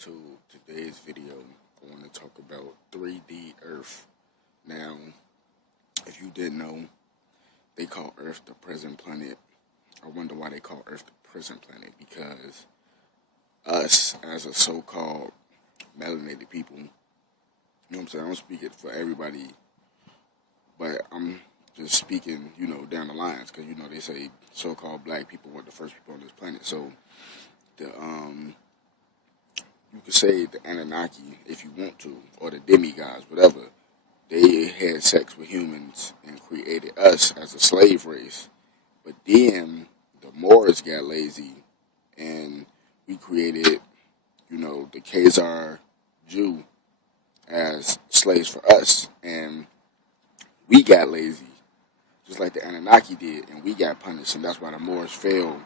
to today's video. I want to talk about 3D Earth. Now, if you didn't know, they call Earth the prison planet. I wonder why they call Earth the prison planet, because us, as a so-called melanated people, you know what I'm saying? I don't speak it for everybody, but I'm just speaking, down the lines, because, they say so-called black people were the first people on this planet. So, the you could say the Anunnaki, if you want to, or the demigods, whatever. They had sex with humans and created us as a slave race. But then the Moors got lazy and we created, the Khazar Jew as slaves for us. And we got lazy, just like the Anunnaki did, and we got punished. And that's why the Moors failed.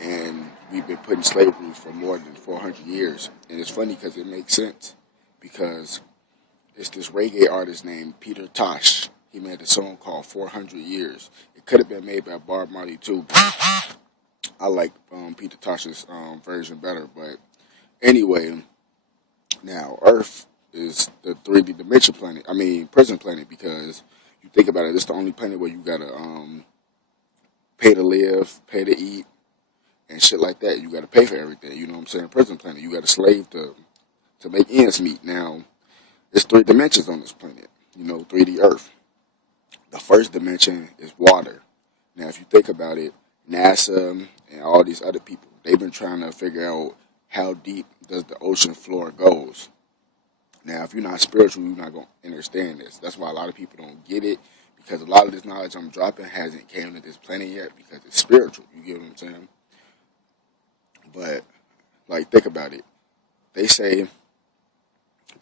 And we've been put in slavery for more than 400 years. And it's funny because it makes sense, because it's this reggae artist named Peter Tosh. He made a song called 400 Years. It could have been made by Bob Marley too, but I like Peter Tosh's version better. But anyway, now Earth is the 3D dimension planet. I mean, prison planet, because you think about it, it's the only planet where you gotta pay to live, pay to eat, and shit like that. You gotta pay for everything. You know what I'm saying? Prison planet. You got to slave to make ends meet. Now, there's three dimensions on this planet. 3D Earth. The first dimension is water. Now, if you think about it, NASA and all these other people, they've been trying to figure out how deep does the ocean floor goes. Now, if you're not spiritual, you're not going to understand this. That's why a lot of people don't get it, because a lot of this knowledge I'm dropping hasn't came to this planet yet, because it's spiritual. You get what I'm saying? But, think about it. They say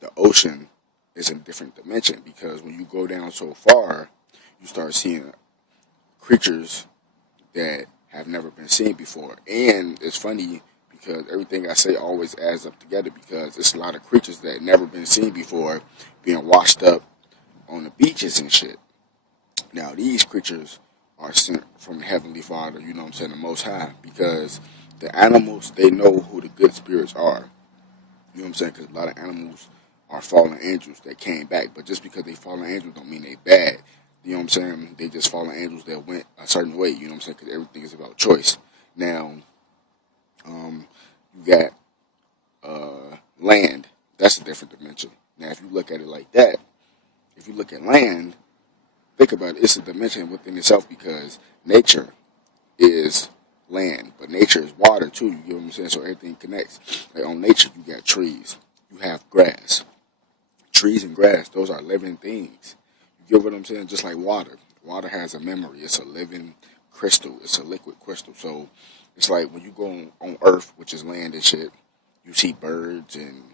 the ocean is in a different dimension, because when you go down so far, you start seeing creatures that have never been seen before. And it's funny, because everything I say always adds up together, because it's a lot of creatures that never been seen before being washed up on the beaches and shit. Now, these creatures are sent from the Heavenly Father, the Most High, because the animals, they know who the good spirits are. Because a lot of animals are fallen angels that came back. But just because they fallen angels don't mean they bad. They just fallen angels that went a certain way, because everything is about choice. Now, you got land. That's a different dimension. Now, if you look at it like that, if you look at land, think about it. It's a dimension within itself, because nature is land, but nature is water too. You get what I'm saying? So everything connects. Like on nature, you got trees, you have grass. Trees and grass, those are living things. You get what I'm saying? Just like water. Water has a memory. It's a living crystal. It's a liquid crystal. So it's like when you go on Earth, which is land and shit, you see birds and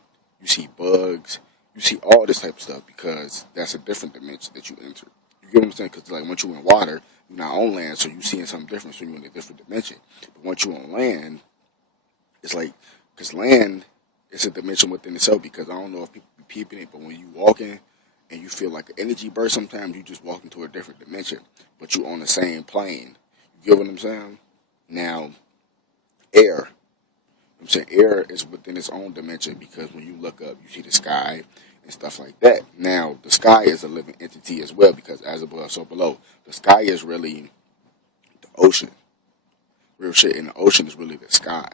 you see bugs. You see all this type of stuff, because that's a different dimension that you enter. You get what I'm saying? Because once you're in water, you're not on land, so you're seeing something different, so you're in a different dimension. But once you're on land, it's like, because land is a dimension within itself, because I don't know if people be peeping it, but when you walking and you feel like an energy burst, sometimes you just walk into a different dimension, but you're on the same plane. You get what I'm saying? Now, air. I'm saying air is within its own dimension, because when you look up, you see the sky and stuff like that. Now, the sky is a living entity as well, because as above, so below. The sky is really the ocean. Real shit. And the ocean is really the sky.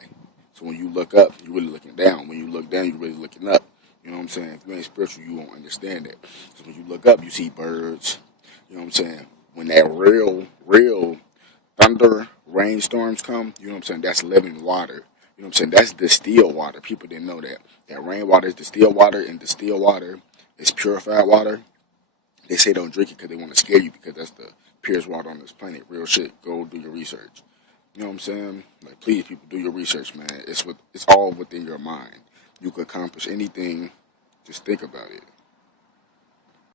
So when you look up, you're really looking down. When you look down, you're really looking up. You know what I'm saying? If you ain't spiritual, you won't understand that. So when you look up, you see birds. You know what I'm saying? When that real thunder, rainstorms come, you know what I'm saying? That's living water. You know what I'm saying? That's distilled water. People didn't know that. That rainwater is distilled water, and distilled water is purified water. They say don't drink it because they want to scare you, because that's the purest water on this planet. Real shit. Go do your research. You know what I'm saying? Like, please, people, do your research, man. It's all within your mind. You can accomplish anything. Just think about it.